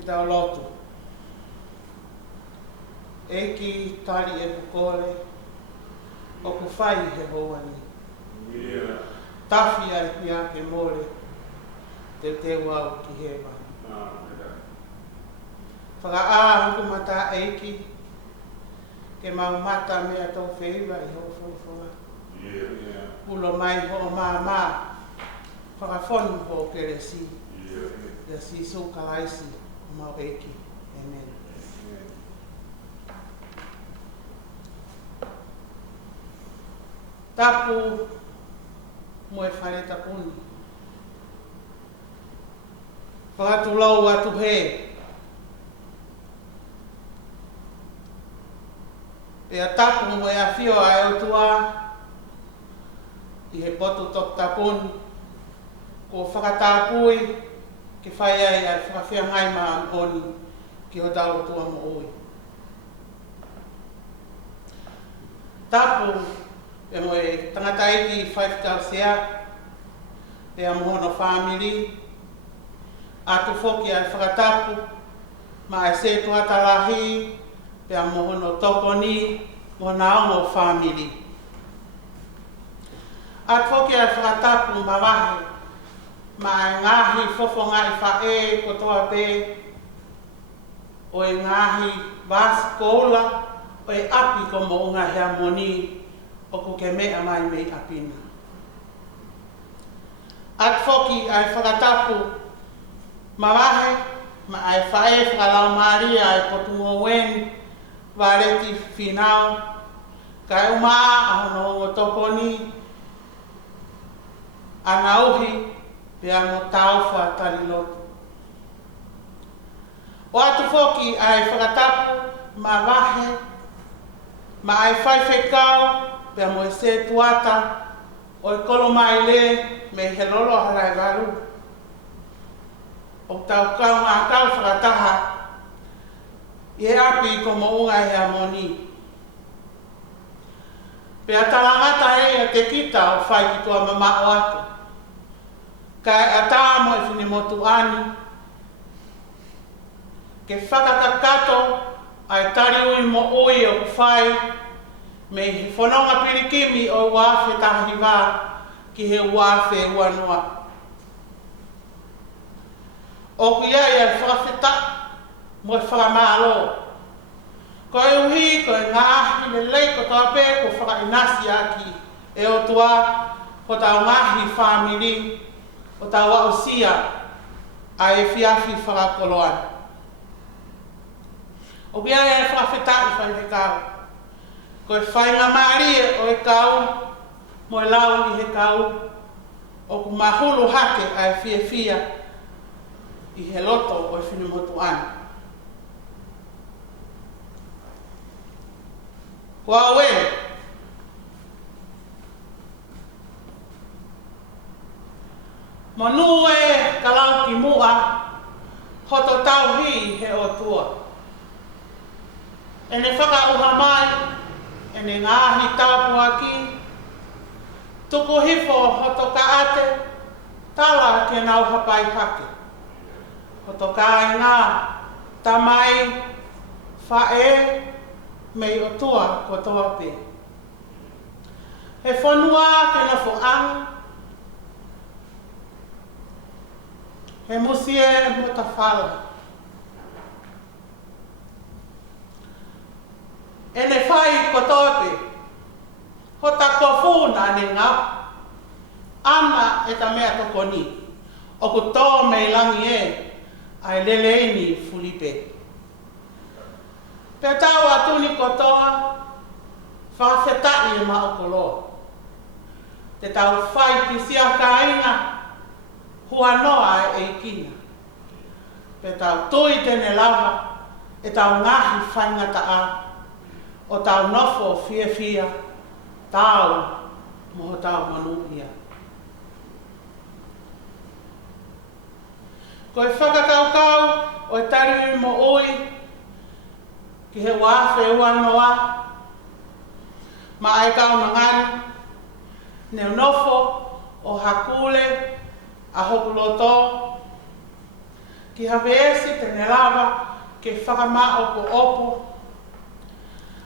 ki tau lotu. E ki tari e kukore, o ku whai he hoani. Tawhi ai ki a ke more, te wau ki hewa. Whaka huku mata e ki, ke mau mata mea tau wheiwa i ho whawha. Ulo mai ho mā, whaka whonu ho ke resi. Resi so kalaisi, mau e ki. Amen. Tapu mo e whare tapuni. Whakatu lau atu he. E a tapu mo e a whio a e otua i he potu tok tapuni. Ko whakatapui ki whai ai a whakawhia ngai maa oni ki ho tau tua mo oi. Tapu e mo e tangata iki 5,000 sea, e a mohono family, atu whoki ai whakatapu, ma e se tuata lahi, e a mohono tokoni, mo na ongo family. Atu whoki ai whakatapu ma wahe, ma e ngahi fofo ngai whae kotoa pe, o e ngahi vasikola, o e api ko mo unga hea moni, o ku ke mea mai mei apina. At whoki ai whakatapu mawahe, ma ai whae whakalau Maria ai potungo wen, wareti whinau, kai umaa ahono hongo toponi, anauhi, pia mo tauwha tari lotu. O atu whoki ai whakatapu mawahe, ma ai whaiwhekau, pia mo e se tuata, o e kolo mai le, me he lolo harai waru. O tau kau ngā kau whakataha, i e api ko mo unga he amoni. Pia talangata e te kita o whai ki tua mama o atu. Kai a tā mo e whine motu ani, ke whakatakato, ai tari ui mo ui o whai, me he whanonga pirikimi o wāwhe tahi wā ki he wāwhe uanua. O ku iai ai whakawheta mo e whakamālo. Ko e uhi, ko e ngā ahi le lei ko tō pē ko whakainasi aki e o tua ko tau ngahi whamiri o tau ausia a e whiawhi whakakoloan. O ku iai ai whakawheta i whaihekau. Ko e whainga maari o e kau, mo e lau i he kau, o ku mahulu hake a e whia i he loto o e whinumotu ana. Kua wele, manu e kalau ki mua, hoto tau hi he o tua. E ne whaka uha mai, e ne ngāhi tāpu aki, tuku hifo hoto ka ate, tala ke nau hapai hake. Hoto ka ai ngā, tamai, whae, mei o tua ko toa pe. He whanua ke na whaang, he musie mo ta whala. E ne whai ko toa pe, ho ta kofuna ne ngā, ana e ta mea toko ni, o ku tō mei langi e, ai leleini fulipe. Pe tau atuni kotoa, whawhetai e mao koloa. Te tau whai ki sia ka inga, hua noa e ikina. Pe tau tui tene lava, e tau ngahi whaingata a, o tau nofo fia, tau moho tau manuhia. Ko e whakakaukau, o e tari mo oi, ki he wāwhe ua noa, ma ai kau mangani, neo nofo o hakule, a hoku loto, ki hawe esi tene lava ke whakama opo opo.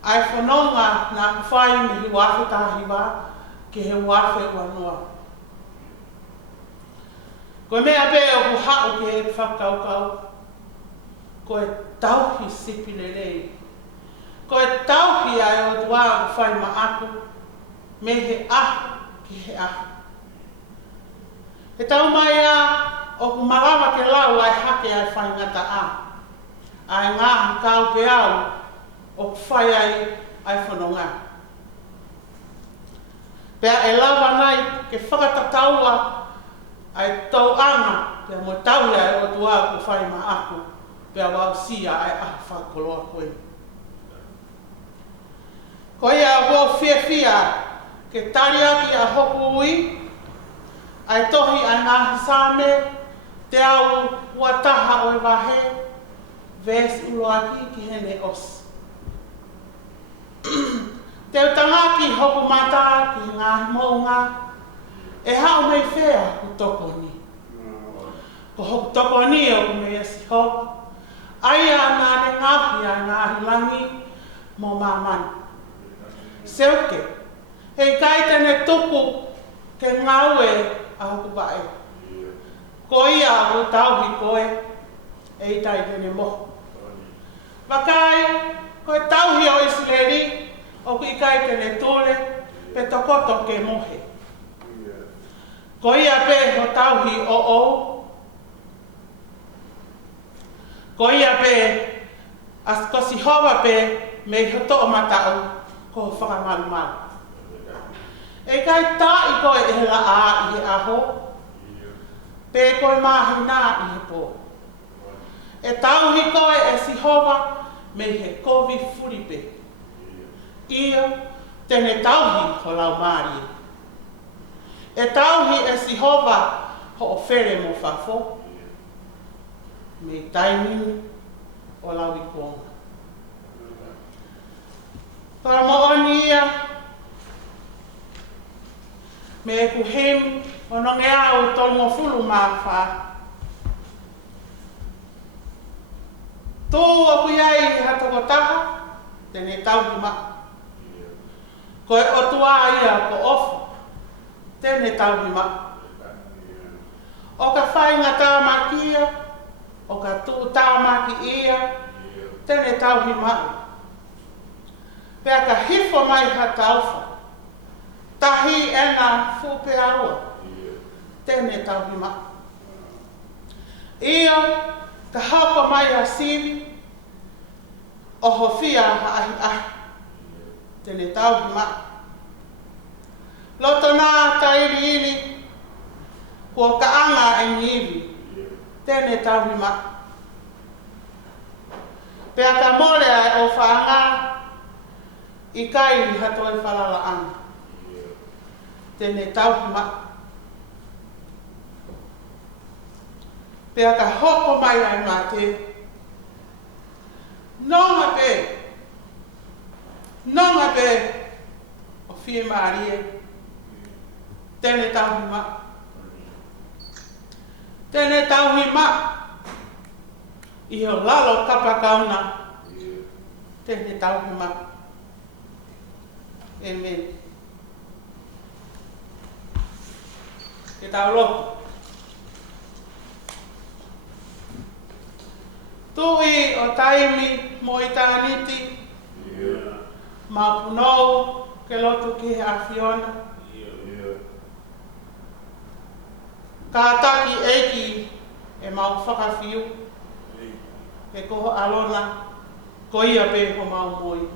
Ai whanonga nā kuwhai me hi wafe tāhiwa ke he wafe wanoa. Ko mea pe o ku hao ke he whakaukau. Ko e tauhi sipile rei. Ko e tauhi ai o tua o whai ma aku. Me he ahu ki he ahu. He tau mai a o ku marawa ke lau ai hake ai whai ngata a. Ai ngāhi kau pe au o ku whai ai whanonga. Pea e lawa nai ke whakatataua ai tau anga pea mo tau ai o tua ku whai ma aku. Pea wau sia ai ahu whakoloa koe. Ko ia o whiawhia ke tari aki a hoku ui, ai tohi ai ngāhi sāme, te au huataha o e wahe, ves uloaki ki hene os. Te utangaki hoku mata ki ngāhi mounga, e hao mei whea ku tokoni. Ko hoku tokoni o ku mea si hoku, ai ana ne ngāhi ai ngāhi langi mo mamani. Seuke, hei kai tene tuku ke ngau e a hoku bae. Ko ia o tauhi koe, e itai tene moho. Wakai, koe tauhi o Isileri, o ku ikai tene tūle, pe tokoto ke mohe. Ko ia pe ho tauhi o o. Ko ia pe, as kosi hova pe, me hoto o matau, ko whakamalu malu. E kai tā i koe e la a i he aho, pe koe mahi nā i he pō. E tauhi koe e sihova me he kovi furipe. Ia tene tauhi ho lau mārie. E tauhi e sihova ho o where mo whafo. Me taimini o lau i kōnga. Para mo oni ia, me ku hemi o nonge au tonu o fulu mawha. Tō o ku iai hatoko taha, tene tauhi ma. Ko e otua ia ko ofu, tene tauhi ma. O ka whainga tāmakia, o ka tū tāmaki ia, tene tauhi ma. Pea ka hifo mai ha tauwha. Tahi ena fupe aua. Tēne tauhi ma. Ia, ka hauko mai a siwi. Oho fia ha ahi ahi. Tēne tauhi ma. Loto nā tairi ili. Kua ka anga e ngiwi. Tēne tauhi ma. Pea ka more ai o whaanga. I kai hato e whalala ana. Tēne tauhi ma. Pea ka hoko mai ai mā te. Nonga pe. Nonga pe. O whie maarie. Tēne tauhi ma. Tēne tauhi ma. I o lalo kapakauna. Tēne tauhi ma. Amen. Ke tau loko. Tui o taimi mo i tāniti. Ma punou ke lotu ki he awhiona. Ka taki eiki e mau whakawhiu. Ke koho alona. Ko ia pe ho mau moi.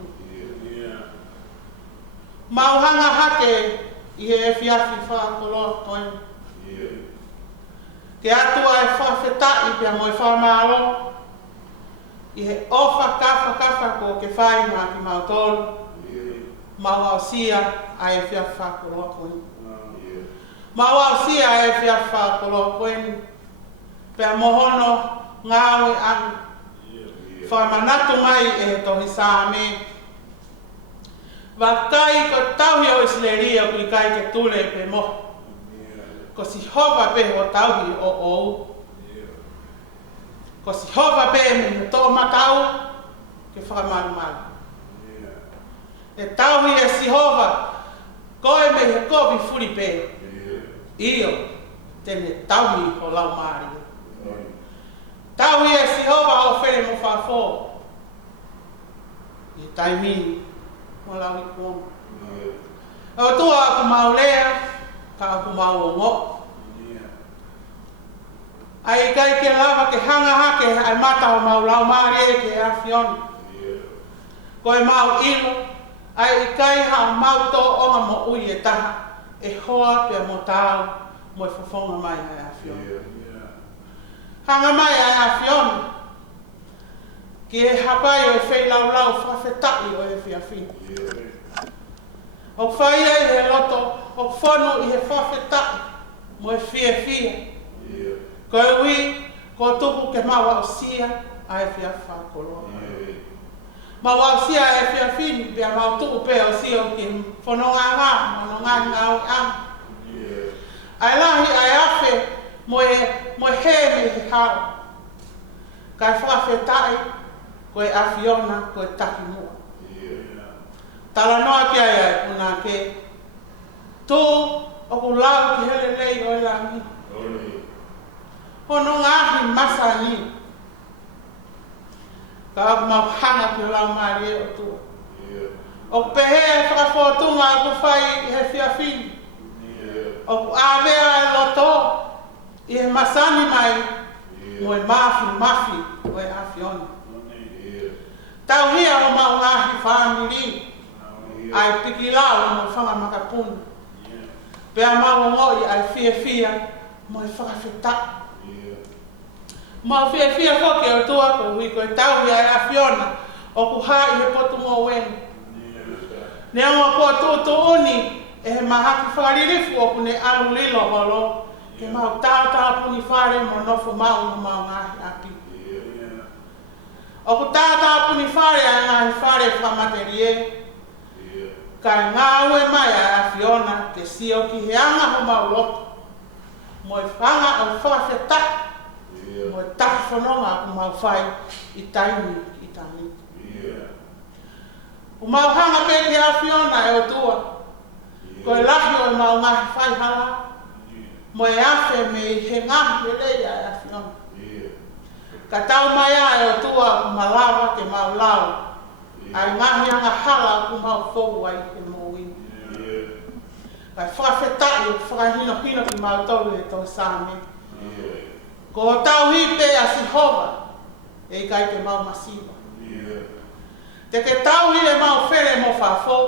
Mau hanga hake i he whiawhi whakoloa koe. Ke atua e whawhetai pia mo i whamaro. I he ofa kafa ko ke whainga ki mau tolu. Mau au sia a e whiawhi whakoloa koe. Mau au sia a e whiawhi whakoloa koe. Pia mohono ngāui anu. Whamanatu mai e he tohi sāme. Wakai ko tauhi o Isileri o kui kai ke tule pe moho. Ko si hova pe o tauhi o ou. Ko si hova be me to matau ke whakamaru. E tauhi e si hova, koe me he kovi furi pe. Io, tene tauhi o lau maari. Tauhi e si hova o where mo whafo. I taimini, mo lau i kuonu. O tua aku mau lea, ka aku mau o ngok. Ai kai ke lava ke hanga hake ai mata o mau lau maari e ke awhioni. Koe mau ilo, ai kai ha mau to onga mo ui e taha, e hoa pe mo tau, mo e whafonga mai ai awhioni. Hanga mai ai awhioni, ki e hapai o e whei lau lau whawhetai o e whiawhini. O whai ai he loto, o whanu i he whawhetai, mo e whiawhia. Koe ui, ko tuku ke mawa o sia, ai whiawha koloa. Mawa o sia e whiawhini, pia mau tuku pe o sia o ki whanonga ngā, whanonga ngā o ang. Ai lahi ai awhe, mo e he me he hao. Kai whawhetai, koe awhiona, koe taki mua. Tala noa ki ai ai, una ke tō o ku lau ki hele lei o e langi. Hono ngahi masa ni. Ka mau hanga ki o lau maari e o tua. O pehe e whakawhotunga a ku whai i he whiawhini. O ku awea e loto i he masani mai mo e mafi o e awhioni. Tau hia o mau ngahi whamiri. Ai piki lau mo whanga makapuni. Pea mau ngoi ai whiawhia mo e whakawheta. Mau whiawhia whoke o tua ko hui koe tau ia e awhiona o ku hai he potu ngō wenu. Ne ango ko tūtu uni e he mahaki whakaririfu o ku ne alu lilo holo ke mau tātā puni whare mo nofo mau no mau ngahi api. O ku tātā puni whare a ngahi whare whamaterie kai ngā ue mai a awhiona ke sio ki he anga ho mau loto. Mo e whanga au whawhetai. Mo e tahi whanonga ku mau whai i taimi i tani. O mau hanga pe ke awhiona e o tua. Ko e lahi o mau ngahi whai hala. Mo e awhe me i he ngahi e leia e awhiona. Ka tau mai a e o tua malawa ke mau lau. Ai ngahi anga hala ku mau whou ai e mo wini. Kai whawhetai o whakahino ki mau tolu e tō sāme. Ko tau hipe a si hova, e kai te mau masiwa. Te ke tau hi e mau where mo whafo,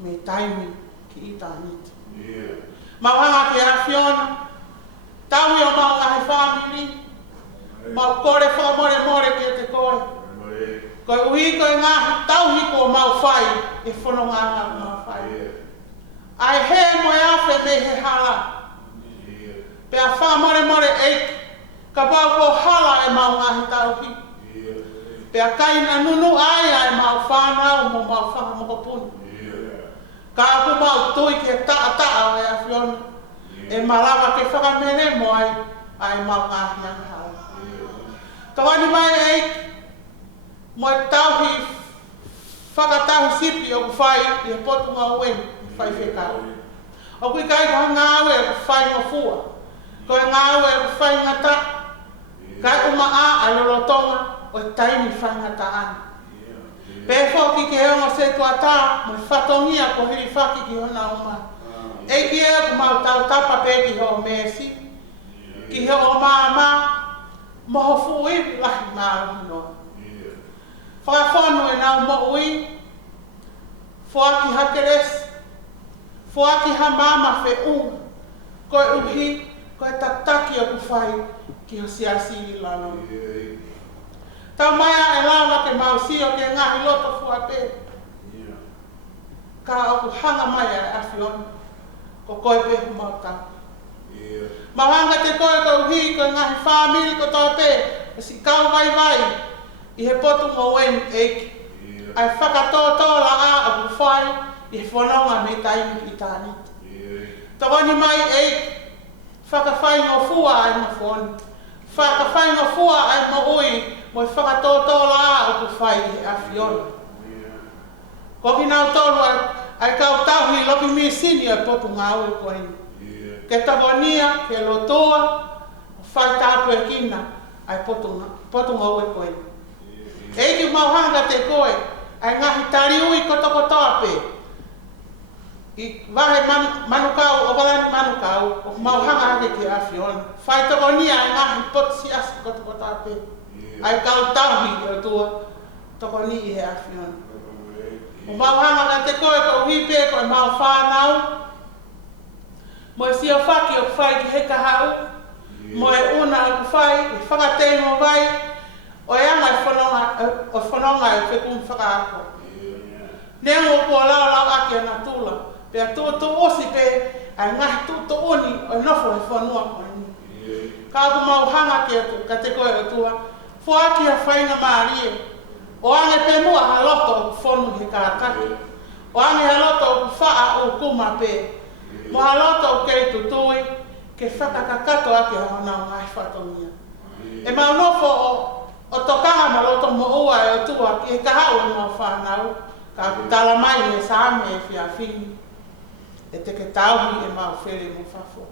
me taimi ki i tāniti. Mau hanga ki awhiona, tau hi o mau ngahi whamiri, mau kore whamore ki te koe. Koe uhi koe ngahi, tau hi ko mau whai, e whanonga ngā mau whai. Ai he mo e awhe me he hala. Pea whamore eiki, ka pau ko hala e mau ngahi tauhi. Pea kaina nunu ai mau whanau mo mau whakamokopuni. Ka aku mau tui ke taa o e awhiona. E malawa ke whakamene mo ai mau ngahi ang hala. Tawani mai eiki, mo e tauhi whakatauhi sipi o ku whai i he potu ngā weni, whai whekau. O kui kai ka ngā ue o ku whai ngā fua. Ko e ngā ue o whai ngata, kai uma a lolotonga o e taimi whai ngata ana. Pē whoki ke heonga se tuatā, mo i whatongia ko hiri whaki ki hona uma. E ki e ku mau tau tapa pē ki ho mesi, ki ho māma, moho fui lahi māru no. Whakawhanu e nau mo ui, whoaki hakeres, whoaki ha māma whe unga, koe uhi, koe tataki o ku whai ki ho siasiri lano. Tau maia e launa ke mausi o ke ngahi loto fuape. Ka o ku hanga maia e awhiona, ko koe pehu mau tau. Mahanga te koe ko uhi ko ngahi whamiri ko tau pe, e si kau vai, i he potu ngō weni eiki. Ai whakatōtō la a o ku whai, i he whanonga me taimi i tāniti. Tawani mai eiki, whakawhai ngō fua ai ma whoni. whakawhainga fua ai mo ui, mo i whakatoto la o ku whai i awhiona. Ko ki nau tolu ai kau tauhi loki mi sini ai potu ngā ui ko hini. Ke tagonia, ke lotoa, whai tāpu e kina ai potu ngā ui ko hini. Eiki mauhanga te koe, ai ngahi tari ui kotokotoa pe. I wahe manukau, o kalani manukau, o mauhanga hake ke awhiona. Whai tagonia ai ngahi potu si asi kotokotoa pe. Ai kau tauhi o tua, tokoni i he awhiona. O mauhanga ka te koe ka uhipe ko e mau whanau. Mo e sio whaki o whai ki heka hau. Mo e una o whai, e whakatei mo vai. O e anga e whanonga e whekum whakaako. Nea o kua lau lau ake ana tula. Pea tū osi pe, ai ngahi tū oni o nofo e whanua ko ni. Ka aku mauhanga ki atu, ka te koe o tua. Fuaki a whainga maarie. O ange pe mua ha loto o whonu he kātaki. O ange ha loto o whaa o kuma pe. Mo ha loto o kei tutui, ke whakakakato ake ha honau ngai whatongia. E mau nofo o tokanga ma loto mo ua e o tua ki he kahau e mau whanau. Ka aku tala mai he saame e whia whini. E te ke tauhi e mau where mo whafo.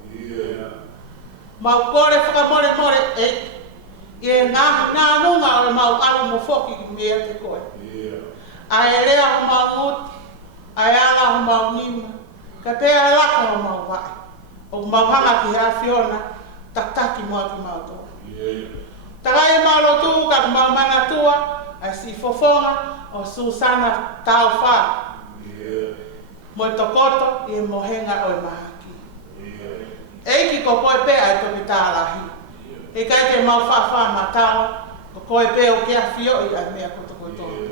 Mau kore whakamore more e. Ie ngā nunga o mau alu mo whoki ki mea te koe. Ai e rea ho mau nguti, ai ala ho mau nima, ka pēa laka ho mau vai. O mau hanga ki hea whiona, tataki mua ki mau toa. Takai e mau lotu ka mau mana tua, ai si fofonga o Susana tau wha. Mo e tokoto i e mohenga o e mahaki. Eiki ko koe pēa e toki tālahi. E kai te mau whawha matala, ko koe pē o kia whio i ai mea kotokotoa.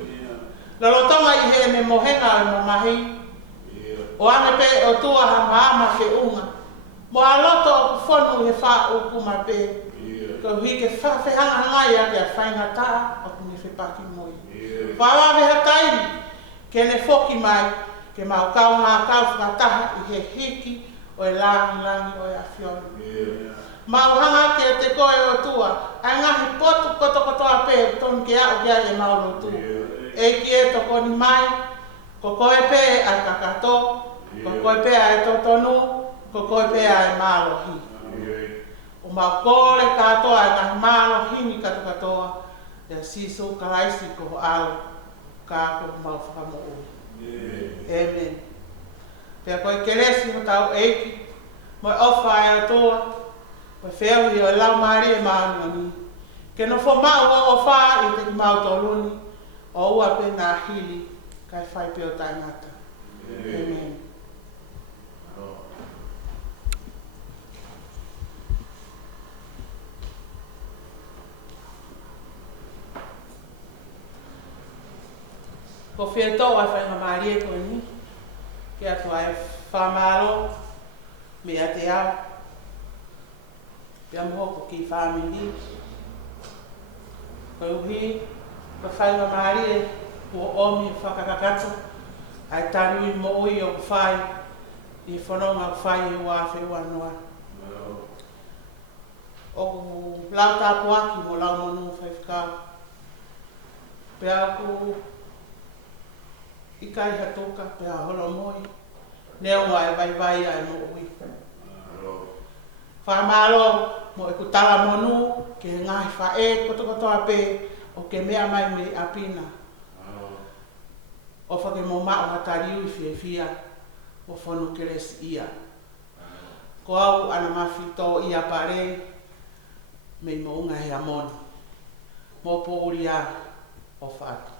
Lolotonga i he me mohenga o mo mahi, o ane pē o tua ha maama ke unga. Mo a loto o whonu he wha o kuma pē, ko hui ke whawhehanga hangai a kia whainga tā o kune whipaki moi. Whawawe ha tairi, ke ne whoki mai, ke mau kau ngā kau whakataha i he hiki o e langi o e awhioni. Mauhanga ke te koe o tua, ai ngahi potu kotokotoa pē, tonu ke au kia e mauro tu. E ki e toko ni mai, ko koe pē ai kakato, ko koe pē ai totonu, ko koe pē ai mālohi. O mau kore katoa ai ngahi mālohi ni katokatoa, e siso karaisi ko alo, ka ko mau whakamoo. Amen. Pea koe keresi ho tau eiki, mo ofa ai atoa, Poi feo i o lau maari e maanoni. Ke no fo mau o wha i te ki mau toluni, o ua pe nā hili, kai whai pe o tai ngata. Amen. Ko whia tō ai whainga maari e koe ni, ke atu ai whamaro, me a te au, Pia mohoko ki whamini. Koe uhi, ka whainga maari e kua omi whakakakato, ai tari mo ui o whai, i whanonga whai e wāwhi wanoa. O ku lau tāpu aki mo lau monu whaiwhikau. Pia ku ikai hatoka, pia holo moi, neonga e vai ai mo ui. Whamaro, mo e kutala monu, ke ngahi whae kotokotoa pē, o ke mea mai me apina. O whake mo mao hatariu i whia, o whanu keresi ia. Ko au ana mawhi tō ia pare, me mo unga hea monu. Mo po uri a, o whaki.